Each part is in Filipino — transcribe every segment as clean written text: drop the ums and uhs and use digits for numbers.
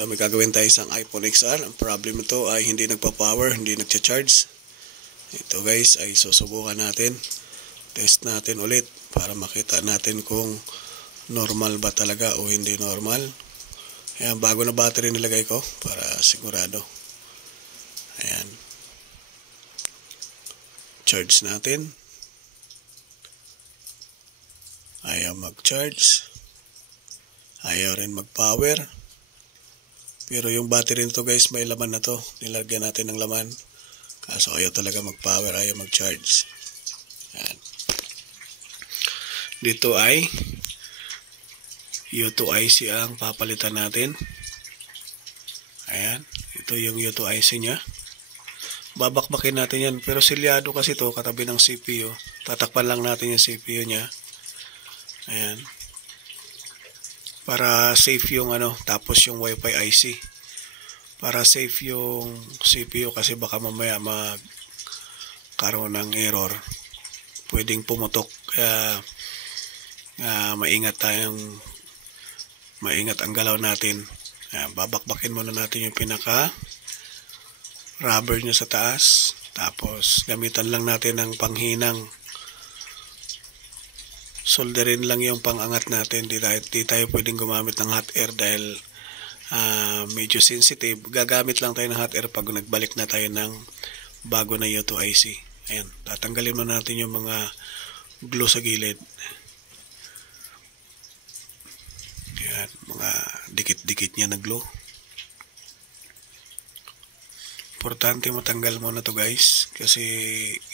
May gagawin tayo isang iPhone XR. Ang problem nito ay hindi nagpa-power, hindi nagcha-charge. Ito guys ay susubukan natin. Test natin ulit para makita natin kung normal ba talaga o hindi normal. Ayan, bago na battery nilagay ko para sigurado. Ayan. Charge natin. Ayaw mag-charge. Ayaw rin mag-power. Pero yung battery nito guys, may laman na to. Nilagyan natin ng laman. Kaso ayaw talaga mag-power, ayaw mag-charge. Ayan. Dito ay U2IC ang papalitan natin. Ayan. Ito yung U2IC nya. Babakbakin natin yan. Pero silyado kasi to katabi ng CPU. Tatakpan lang natin yung CPU nya. Ayan. Para safe yung tapos yung Wi-Fi IC. Para safe yung CPU kasi baka mamaya magkaroon ng error. Pwedeng pumutok. Kaya maingat ang galaw natin. Ayan, babakbakin muna natin yung pinaka rubber nyo sa taas. Tapos gamitan lang natin ng panghinang. Solderin lang yung pangangat natin. Di tayo pwedeng gumamit ng hot air dahil medyo sensitive. Gagamit lang tayo ng hot air pag nagbalik na tayo ng bago na U2IC. Ayan, tatanggalin mo natin yung mga glue sa gilid. Ayan, mga dikit-dikit niya na glue. Importante matanggal mo na to guys kasi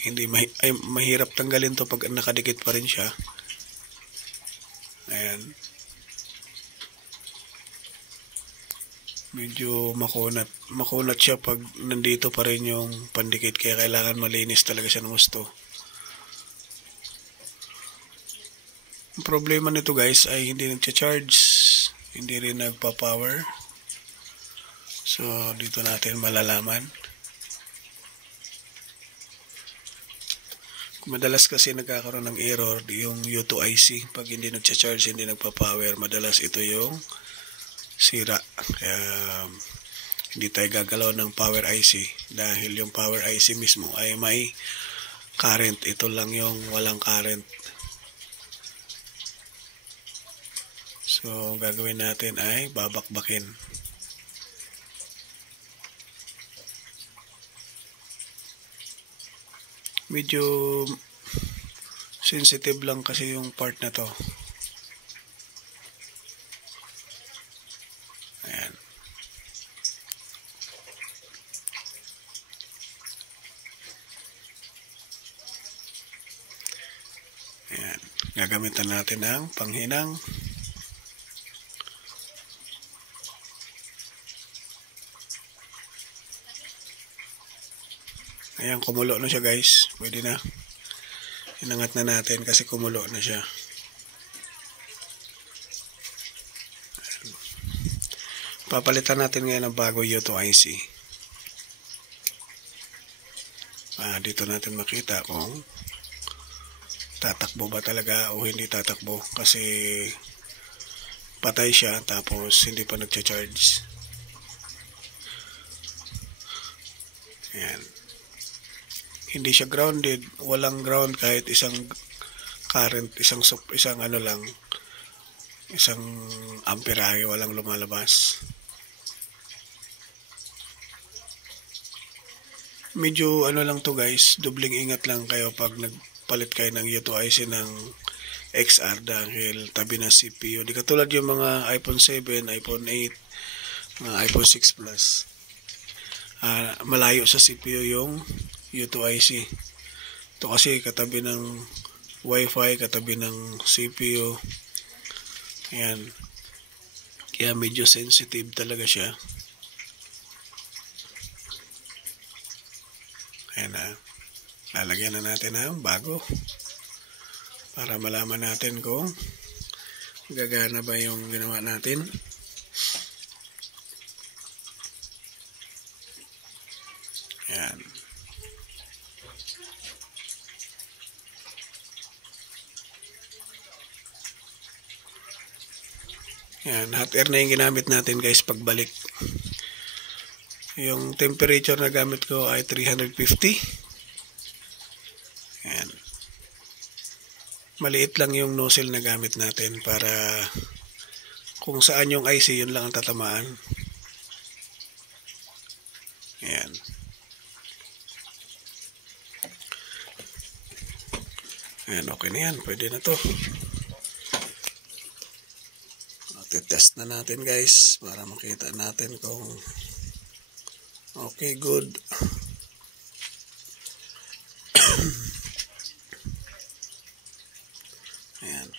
hindi mahirap tanggalin to pag nakadikit pa rin siya. Ayan. Medyo makunat siya pag nandito pa rin yung pandikit, kaya kailangan malinis talaga siya ng gusto. Ang problema nito guys ay hindi nagcha-charge, hindi rin nagpa-power. So dito natin malalaman. Madalas kasi nagkakaroon ng error yung U2IC pag hindi nagcha-charge, hindi nagpa-power. Madalas ito yung sira. Kaya hindi tayo gagalaw ng power IC dahil yung power IC mismo ay may current. Ito lang yung walang current. So gagawin natin ay babakbakin. Medyo sensitive lang kasi yung part na to. Ayan. Ayan. Gagamitan natin ng panghinang. Ayan, kumulo na siya guys. Pwede na. Inangat na natin kasi kumulo na siya. Ayan. Papalitan natin ngayon ng bago U2IC. Dito natin makita kung tatakbo ba talaga o hindi tatakbo. Kasi patay siya tapos hindi pa nagcha-charge. Ayan. Hindi siya grounded, walang ground kahit isang current, isang amperahe walang lumalabas. Medyo lang to guys, dubling ingat lang kayo pag nagpalit kayo ng U2IC ng XR dahil tabi na CPU. Di katulad yung mga iPhone 7, iPhone 8, mga iPhone 6 Plus. Malayo sa CPU yung U2IC. Ito kasi katabi ng Wi-Fi, katabi ng CPU. Ayan. Kaya medyo sensitive talaga siya. Ayan na. Lalagyan na natin ng bago. Para malaman natin kung gagana ba yung ginawa natin. Ayan. Yan, hot air na yung ginamit natin guys pagbalik. Yung temperature na gamit ko ay 350. Yan. Maliit lang yung nozzle na gamit natin para kung saan yung IC, yun lang ang tatamaan. Yan. Yan, okay na yan. Pwede na to. Test na natin guys para makita natin kung okay, good. Ayan.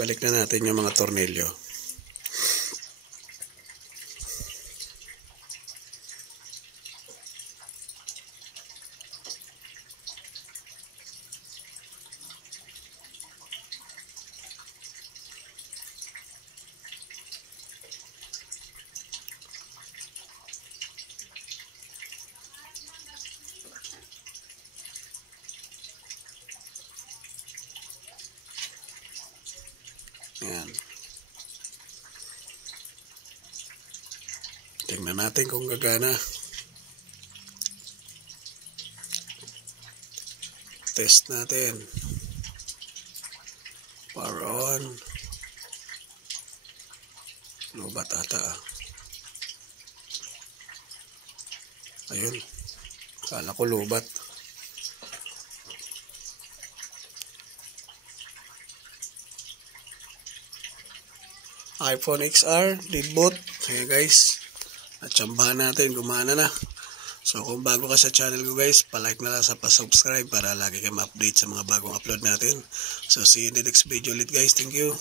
Balik na natin yung mga tornilyo. Ayan. Tingnan natin kung gagana. Test natin. Power on. Lubat ata. Ayun. Kala ko lubat. iPhone XR, lead boot. Hey guys, natsambahan natin, gumana na. So kung bago ka sa channel ko guys, palike na lang sa pa-subscribe para lagi kayo ma-update sa mga bagong upload natin. So see you in the next video ulit guys. Thank you.